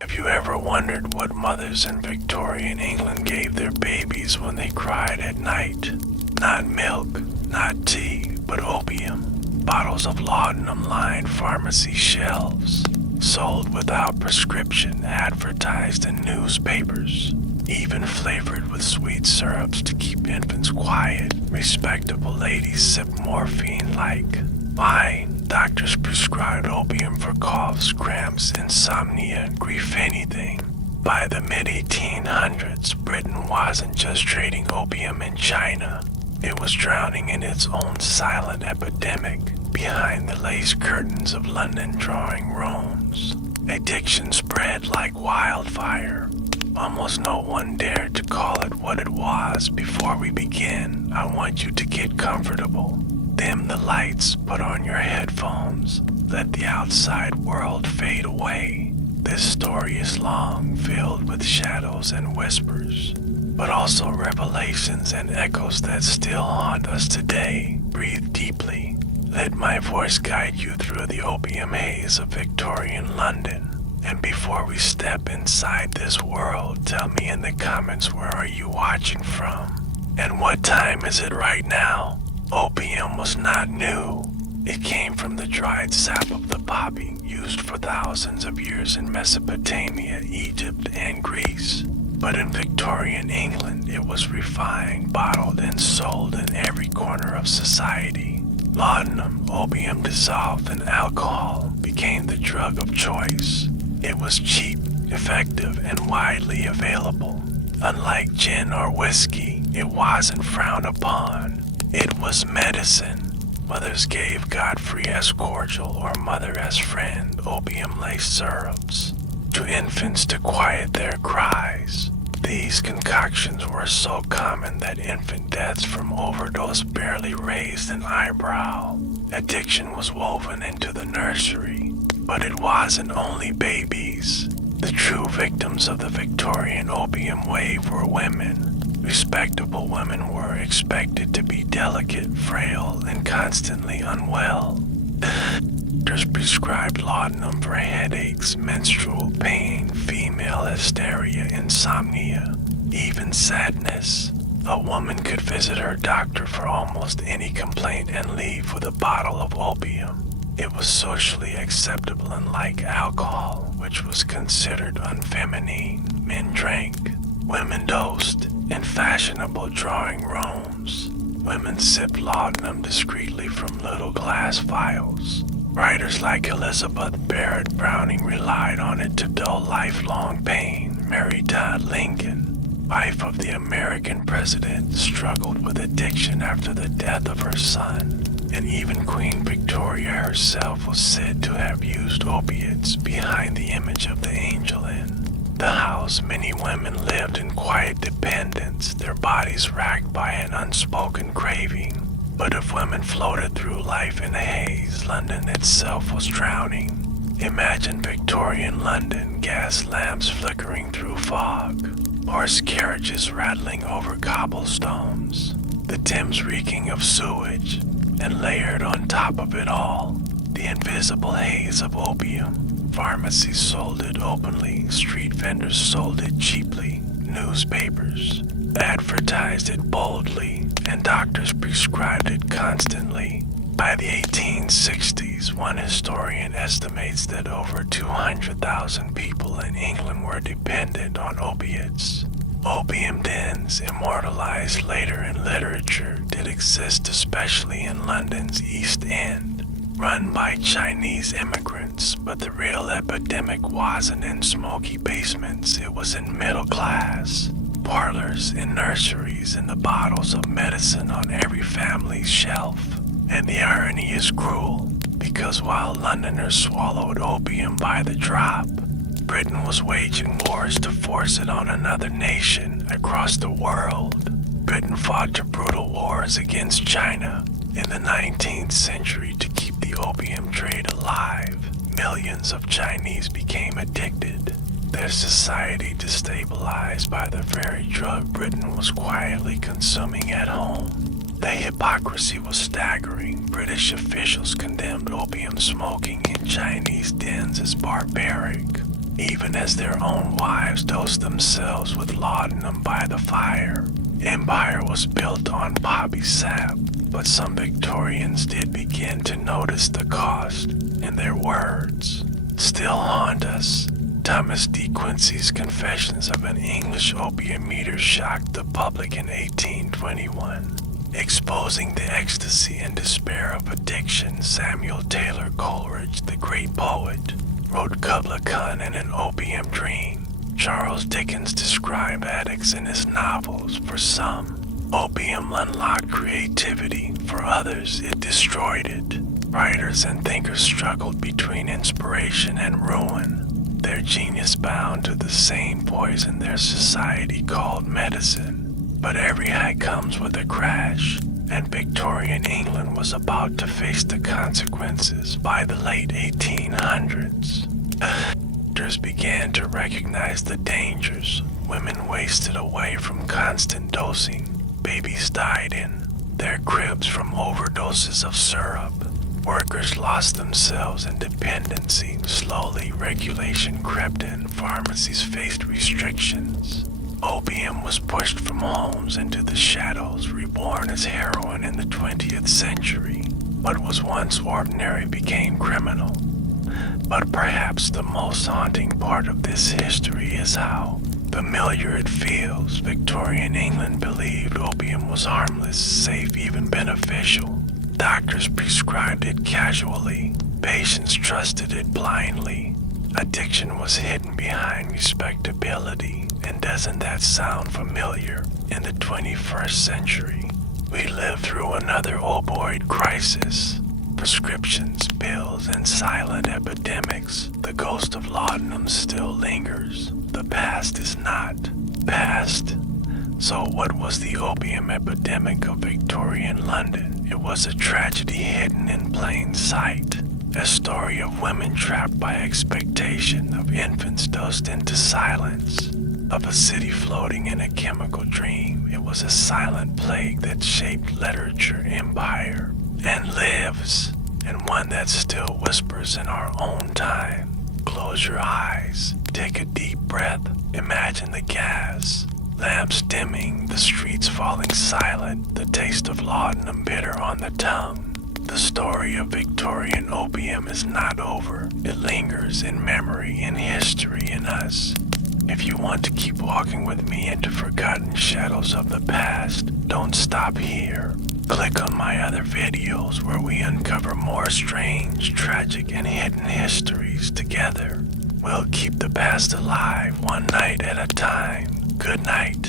Have you ever wondered what mothers in Victorian England gave their babies when they cried at night? Not milk, not tea, but opium. Bottles of laudanum lined pharmacy shelves, sold without prescription, advertised in newspapers, even flavored with sweet syrups to keep infants quiet. Respectable ladies sip morphine like wine. Doctors prescribed opium for coughs, cramps, insomnia, grief, anything. By the mid-1800s, Britain wasn't just trading opium in China. It was drowning in its own silent epidemic behind the lace curtains of London drawing rooms. Addiction spread like wildfire. Almost no one dared to call it what it was. Before we begin, I want you to get comfortable. Dim the lights, put on your headphones, let the outside world fade away. This story is long, filled with shadows and whispers, but also revelations and echoes that still haunt us today. Breathe deeply. Let my voice guide you through the opium haze of Victorian London. And before we step inside this world, tell me in the comments, where are you watching from? And what time is it right now? Opium was not new. It came from the dried sap of the poppy, used for thousands of years in Mesopotamia, Egypt, and Greece. But in Victorian England, it was refined, bottled, and sold in every corner of society. Laudanum, opium dissolved in alcohol, became the drug of choice. It was cheap, effective, and widely available. Unlike gin or whiskey, it wasn't frowned upon. It was medicine. Mothers gave Godfrey as cordial or mother as friend opium-laced syrups to infants to quiet their cries. These concoctions were so common that infant deaths from overdose barely raised an eyebrow. Addiction was woven into the nursery, but it wasn't only babies. The true victims of the Victorian opium wave were women. Respectable women were expected to be delicate, frail, and constantly unwell. Doctors prescribed laudanum for headaches, menstrual pain, female hysteria, insomnia, even sadness. A woman could visit her doctor for almost any complaint and leave with a bottle of opium. It was socially acceptable, unlike alcohol, which was considered unfeminine. Men drank, women dosed. In fashionable drawing rooms, women sipped laudanum discreetly from little glass vials. Writers like Elizabeth Barrett Browning relied on it to dull lifelong pain. Mary Todd Lincoln, wife of the American president, struggled with addiction after the death of her son. And even Queen Victoria herself was said to have used opiates behind the image of the angel in the house. Many women lived in quiet dependence, their bodies racked by an unspoken craving. But if women floated through life in a haze, London itself was drowning. Imagine Victorian London, gas lamps flickering through fog, horse carriages rattling over cobblestones, the Thames reeking of sewage, and layered on top of it all, the invisible haze of opium. Pharmacies sold it openly, street vendors sold it cheaply, newspapers advertised it boldly, and doctors prescribed it constantly. By the 1860s, one historian estimates that over 200,000 people in England were dependent on opiates. Opium dens, immortalized later in literature, did exist, especially in London's East End, run by Chinese immigrants, but the real epidemic wasn't in smoky basements, it was in middle class parlors, in nurseries, in the bottles of medicine on every family's shelf. And the irony is cruel, because while Londoners swallowed opium by the drop, Britain was waging wars to force it on another nation across the world. Britain fought brutal wars against China in the 19th century to keep the opium trade alive. Millions of Chinese became addicted, their society destabilized by the very drug Britain was quietly consuming at home. The hypocrisy was staggering. British officials condemned opium smoking in Chinese dens as barbaric. even as their own wives dosed themselves with laudanum by the fire. Empire was built on poppy sap, but some Victorians did begin to notice the cost, and their words still haunt us. Thomas D. Quincy's Confessions of an English Opium Eater shocked the public in 1821. Exposing the ecstasy and despair of addiction, Samuel Taylor Coleridge, the great poet, wrote Kubla Khan and an Opium Dream. Charles Dickens described addicts in his novels. For some, opium unlocked creativity. For others, it destroyed it. Writers and thinkers struggled between inspiration and ruin, their genius bound to the same poison their society called medicine. But every high comes with a crash, and Victorian England was about to face the consequences. By the late 1800s, doctors began to recognize the dangers. Women wasted away from constant dosing. Babies died in their cribs from overdoses of syrup. Workers lost themselves in dependency. Slowly, regulation crept in. Pharmacies faced restrictions. Opium was pushed from homes into the shadows, reborn as heroin in the 20th century. What was once ordinary became criminal. But perhaps the most haunting part of this history is how familiar it feels. Victorian England believed opium was harmless, safe, even beneficial. Doctors prescribed it casually. Patients trusted it blindly. Addiction was hidden behind respectability. And doesn't that sound familiar? In the 21st century, we live through another opioid crisis. Prescriptions, pills, and silent epidemics. The ghost of laudanum still lingers. The past is not past. So what was the opium epidemic of Victorian London? It was a tragedy hidden in plain sight. A story of women trapped by expectation, of infants dosed into silence, of a city floating in a chemical dream. It was a silent plague that shaped literature, empire, and lives, and one that still whispers in our own time. Close your eyes, take a deep breath, imagine the gas, lamps dimming, the streets falling silent, the taste of laudanum bitter on the tongue. The story of Victorian opium is not over. It lingers in memory, in history, in us. If you want to keep walking with me into forgotten shadows of the past, don't stop here. Click on my other videos where we uncover more strange, tragic, and hidden histories together. We'll keep the past alive one night at a time. Good night.